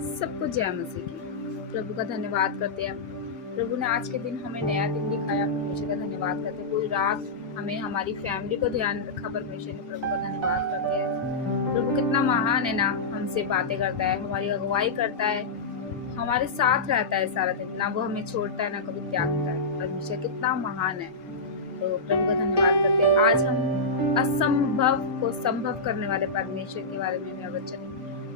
सबको जय मसीह की। प्रभु का धन्यवाद करते हैं। प्रभु ने आज के दिन हमें नया दिन दिखाया, परमेश्वर का धन्यवाद करते हैं। पूरी रात हमें हमारी फैमिली को ध्यान रखा, परमेश्वर ने, प्रभु का धन्यवाद करते हैं। प्रभु कितना महान है ना, हमसे बातें करता है, हमारी अगुवाई करता है, हमारे साथ रहता है सारा दिन, ना वो हमें छोड़ता है ना कभी त्यागता है। परमेश्वर कितना महान है। तो प्रभु का धन्यवाद करते हैं। आज हम असंभव को संभव करने वाले परमेश्वर के बारे में मैं वचन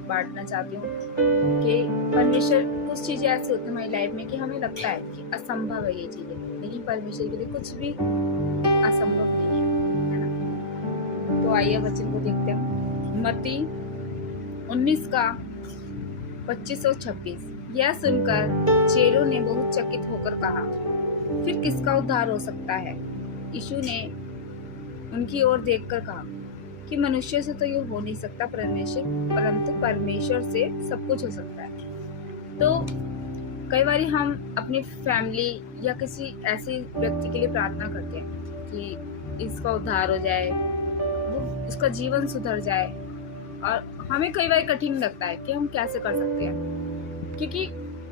बांटना चाहती हूँ कि परमेश्वर, कुछ चीजें ऐसी होती है हमारी लाइफ में कि हमें लगता है कि असंभव है ये चीजें, लेकिन परमेश्वर के लिए कुछ भी असंभव नहीं है ना। तो आइए वचन को देखते हैं। मत्ती 19 का 25 और 26। यह सुनकर चेलों ने बहुत चकित होकर कहा, फिर किसका उद्धार हो सकता है? यीशु ने उनकी ओर देखकर कहा कि मनुष्य से तो ये हो नहीं सकता, परंतु परमेश्वर से सब कुछ हो सकता है। तो कई बार हम अपनी फैमिली या किसी ऐसे व्यक्ति के लिए प्रार्थना करते हैं कि इसका उद्धार हो जाए, वो उसका जीवन सुधर जाए, और हमें कई बार कठिन लगता है कि हम कैसे कर सकते हैं, क्योंकि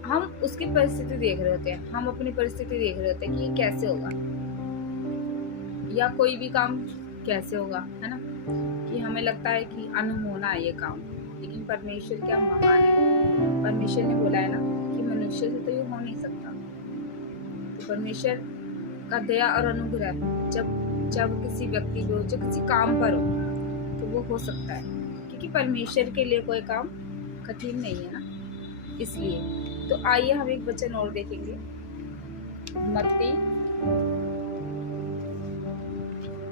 हम उसकी परिस्थिति देख रहे होते हैं, हम अपनी परिस्थिति देख रहे होते हैं कि कैसे होगा या कोई भी काम कैसे होगा, है ना। कि हमें लगता है कि अनहोना है ये काम, लेकिन परमेश्वर क्या महान है। परमेश्वर ने बोला है ना कि मनुष्य से तो ये हो नहीं सकता। तो परमेश्वर का दया और अनुग्रह जब किसी व्यक्ति को, जो किसी काम पर हो, तो वो हो सकता है, क्योंकि परमेश्वर के लिए कोई काम कठिन नहीं है ना, इसलिए। तो आइए हम एक वचन और देखेंगे। मत्ती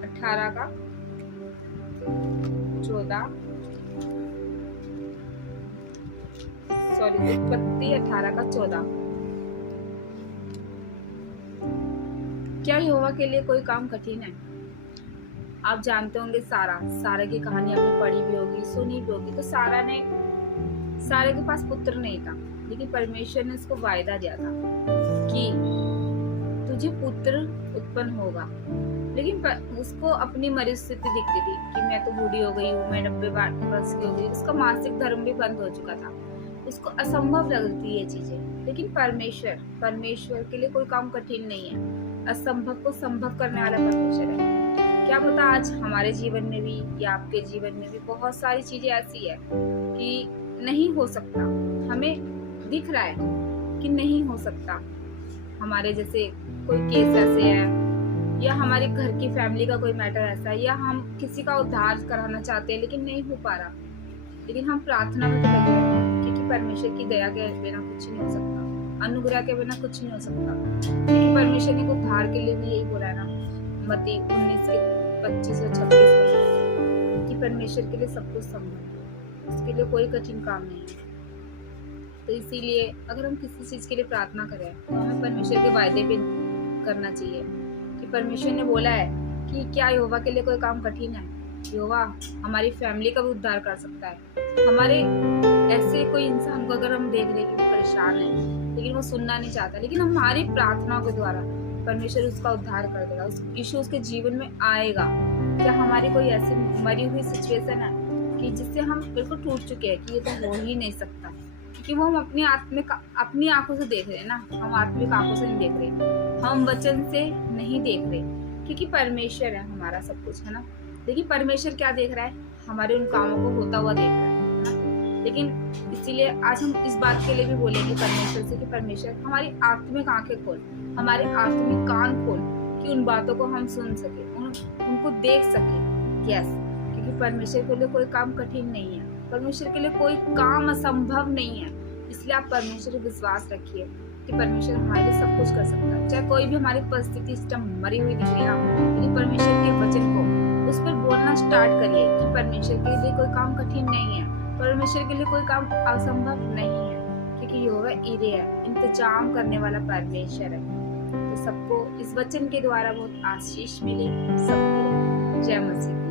18 का 14, उत्पत्ति 18 का 14। क्या यहोवा के लिए कोई काम कठिन है? आप जानते होंगे सारा की कहानी आपने पढ़ी भी होगी, सुनी भी होगी। तो सारे के पास पुत्र नहीं था, लेकिन परमेश्वर ने उसको वायदा दिया था कि तुझे पुत्र उत्पन्न होगा। लेकिन उसको अपनी परिस्थिति दिखती थी कि मैं तो बूढ़ी हो गई हूँ, मैं 90 वर्ष की हो गई। उसका मासिक धर्म भी बंद हो चुका था, उसको असंभव लगती ये चीजें। लेकिन परमेश्वर के लिए कोई काम कठिन नहीं है। असंभव को संभव करने वाला परमेश्वर है। क्या पता आज हमारे जीवन में भी या आपके जीवन में भी बहुत सारी चीजें ऐसी है कि नहीं हो सकता, हमें दिख रहा है कि नहीं हो सकता। हमारे जैसे कोई केस ऐसे है, या हमारे घर की फैमिली का कोई मैटर ऐसा है, या हम किसी का उद्धार कराना चाहते हैं लेकिन नहीं हो पा रहा, लेकिन हम प्रार्थना में तो लगे हैं, क्योंकि परमेश्वर की दया के बिना कुछ नहीं हो सकता, अनुग्रह के बिना कुछ नहीं हो सकता। क्योंकि परमेश्वर ने उद्धार के लिए भी यही बोला है ना, मत्ती 19 के 25 और 26 में, कि परमेश्वर के लिए सब कुछ संभव है, उसके लिए कोई कठिन काम नहीं है। तो इसीलिए अगर हम किसी चीज के लिए प्रार्थना करें तो हमें परमेश्वर के वायदे पे करना चाहिए कि परमेश्वर ने बोला है कि क्या यहोवा के लिए कोई काम कठिन है? यहोवा हमारी फैमिली का भी उद्धार कर सकता है। हमारे ऐसे कोई इंसान को अगर हम देख रहे कि वो परेशान है, लेकिन वो सुनना नहीं चाहता, लेकिन हमारी प्रार्थनाओं के द्वारा परमेश्वर उसका उद्धार कर देगा, यीशु उसके जीवन में आएगा। क्या हमारी कोई ऐसी मरी हुई सिचुएशन है कि जिससे हम बिल्कुल टूट चुके हैं कि ये तो हो ही नहीं सकता, क्योंकि वो हम अपनी आंखों से देख रहे हैं ना, हम आत्मिक आंखों से नहीं देख रहे, हम वचन से नहीं देख रहे, क्योंकि परमेश्वर है हमारा सब कुछ, है ना। लेकिन परमेश्वर क्या देख रहा है? हमारे उन कामों को होता हुआ देख रहा है ना। लेकिन इसीलिए आज हम इस बात के लिए भी बोलेंगे परमेश्वर से कि परमेश्वर हमारी आत्मिक आंखें खोल, हमारे आत्मिक कान खोल, कि उन बातों को हम सुन सके, उनको देख सके। यस, क्योंकि परमेश्वर के लिए कोई काम कठिन नहीं है, परमेश्वर के लिए कोई काम असंभव नहीं है। इसलिए आप परमेश्वर पर विश्वास रखिए कि परमेश्वर हमारे लिए सब कुछ कर सकता है। चाहे कोई भी हमारी परिस्थिति इस टाइम मरी हुई दिख रही है, लेकिन परमेश्वर के वचन को उस पर बोलना स्टार्ट करिए कि परमेश्वर के लिए कोई काम कठिन नहीं है, परमेश्वर के लिए कोई काम असंभव नहीं है, क्योंकि यहोवा ईरे है, इंतजाम करने वाला परमेश्वर है। तो सबको इस वचन के द्वारा बहुत आशीष मिले। सबको जय मसीह।